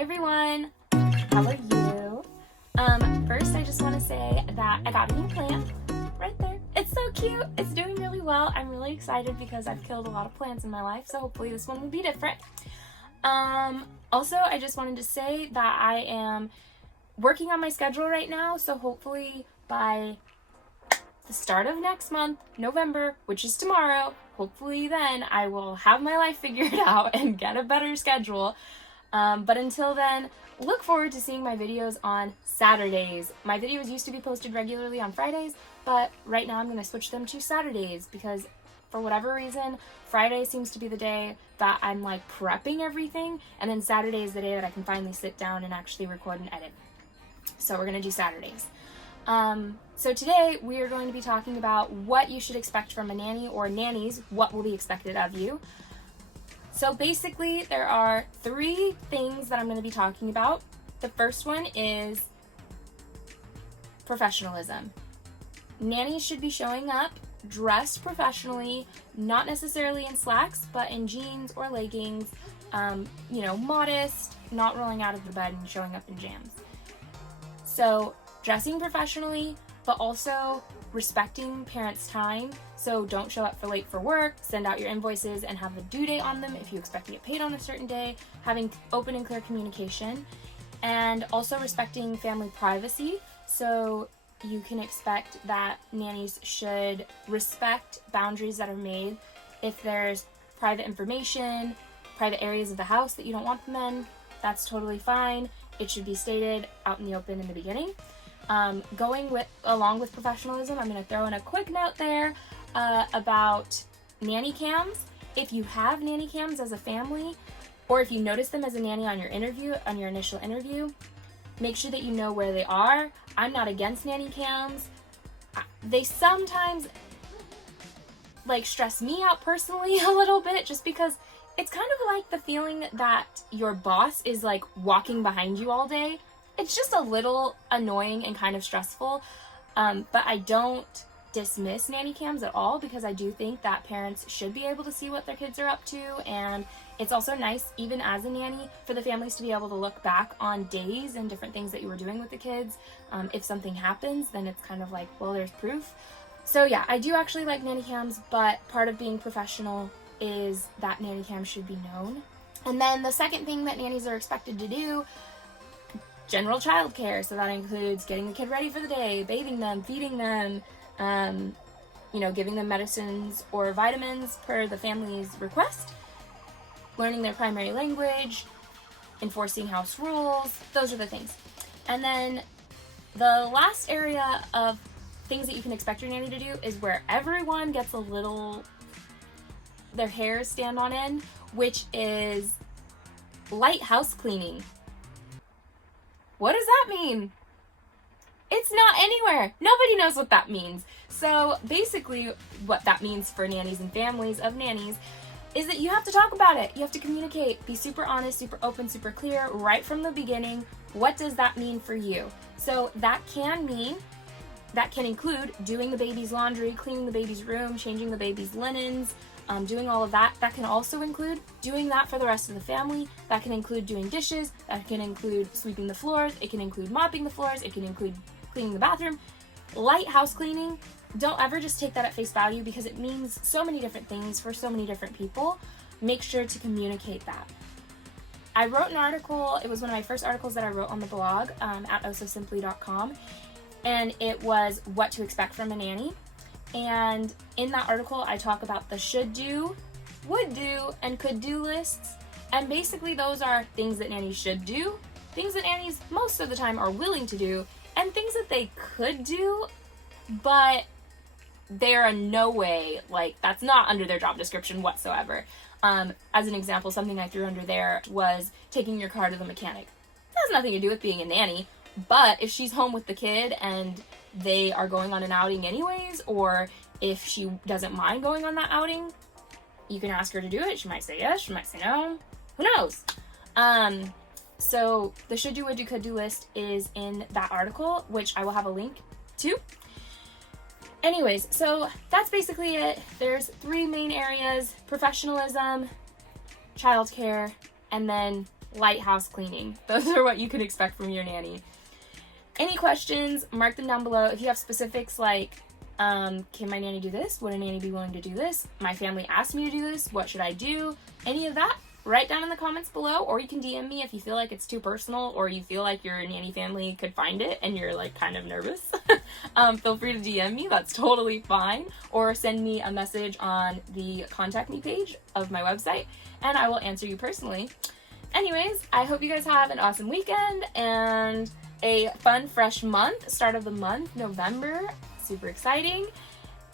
Hi everyone, how are you? First I just want to say that I got a new plant right there. It's so cute. It's doing really well. I'm really excited because I've killed a lot of plants in my life, so hopefully this one will be different. Also, I just wanted to say that I am working on my schedule right now, so hopefully by the start of next month, November, which is tomorrow, hopefully then I will have my life figured out and get a better schedule. But until then, look forward to seeing my videos on Saturdays. My videos used to be posted regularly on Fridays, but right now I'm going to switch them to Saturdays because for whatever reason, Friday seems to be the day that I'm like prepping everything, and then Saturday is the day that I can finally sit down and actually record and edit. So we're going to do Saturdays. So today we are going to be talking about what you should expect from a nanny or nannies, what will be expected of you. So basically there are 3 things that I'm going to be talking about. The first one is professionalism. Nannies should be showing up dressed professionally, not necessarily in slacks, but in jeans or leggings, modest, not rolling out of the bed and showing up in jams. So dressing professionally, but also respecting parents' time. So don't show up for late for work, send out your invoices and have a due date on them if you expect to get paid on a certain day, having open and clear communication, and also respecting family privacy. So you can expect that nannies should respect boundaries that are made. If there's private information, private areas of the house that you don't want them in, that's totally fine. It should be stated out in the open in the beginning. Along with professionalism, I'm going to throw in a quick note there about nanny cams. If you have nanny cams as a family, or if you notice them as a nanny on your initial interview, make sure that you know where they are. I'm not against nanny cams. They sometimes stress me out personally a little bit, just because it's kind of like the feeling that your boss is walking behind you all day. It's just a little annoying and kind of stressful, but I don't dismiss nanny cams at all, because I do think that parents should be able to see what their kids are up to, and it's also nice, even as a nanny, for the families to be able to look back on days and different things that you were doing with the kids. If something happens, then it's kind of well, there's proof. So yeah, I do actually like nanny cams, but part of being professional is that nanny cams should be known. And then the second thing that nannies are expected to do, general childcare. So that includes getting the kid ready for the day, bathing them, feeding them, giving them medicines or vitamins per the family's request, learning their primary language, enforcing house rules. Those are the things. And then the last area of things that you can expect your nanny to do is where everyone gets their hairs stand on end, which is light house cleaning. What does that mean? It's not anywhere. Nobody knows what that means. So basically what that means for nannies and families of nannies is that you have to talk about it. You have to communicate, be super honest, super open, super clear right from the beginning. What does that mean for you? So that can include doing the baby's laundry, cleaning the baby's room, changing the baby's linens, doing all of that. That can also include doing that for the rest of the family. That can include doing dishes. That can include sweeping the floors. It can include mopping the floors. It can include cleaning the bathroom. Light house cleaning, don't ever just take that at face value, because it means so many different things for so many different people. Make sure to communicate that. I wrote an article. It was one of my first articles that I wrote on the blog at ososimply.com, and it was what to expect from a nanny. And in that article, I talk about the should do, would do, and could do lists. And basically those are things that nannies should do, things that nannies most of the time are willing to do, and things that they could do, but they're in no way, that's not under their job description whatsoever. As an example, something I threw under there was taking your car to the mechanic. That has nothing to do with being a nanny, but if she's home with the kid and they are going on an outing anyways, or if she doesn't mind going on that outing, you can ask her to do it. She might say yes, she might say no, who knows? So the should do, would do, could do list is in that article, which I will have a link to. Anyways, so that's basically it. There's 3 main areas: professionalism, childcare, and then light house cleaning. Those are what you can expect from your nanny. Any questions, mark them down below. If you have specifics like, can my nanny do this? Would a nanny be willing to do this? My family asked me to do this. What should I do? Any of that, write down in the comments below, or you can DM me if you feel like it's too personal or you feel like your nanny family could find it and you're like kind of nervous. Feel free to DM me. That's totally fine. Or send me a message on the contact me page of my website and I will answer you personally. Anyways, I hope you guys have an awesome weekend and a fun, fresh month. Start of the month, November. Super exciting.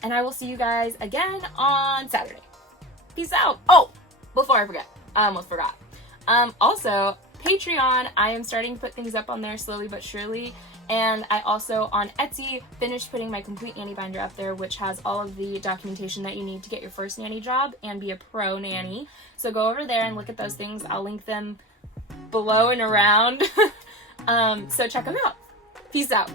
And I will see you guys again on Saturday. Peace out. Oh, before I forget. I almost forgot. Also, Patreon, I am starting to put things up on there slowly but surely. And I also, on Etsy, finished putting my complete nanny binder up there, which has all of the documentation that you need to get your first nanny job and be a pro nanny. So go over there and look at those things. I'll link them below and around. So check them out. Peace out.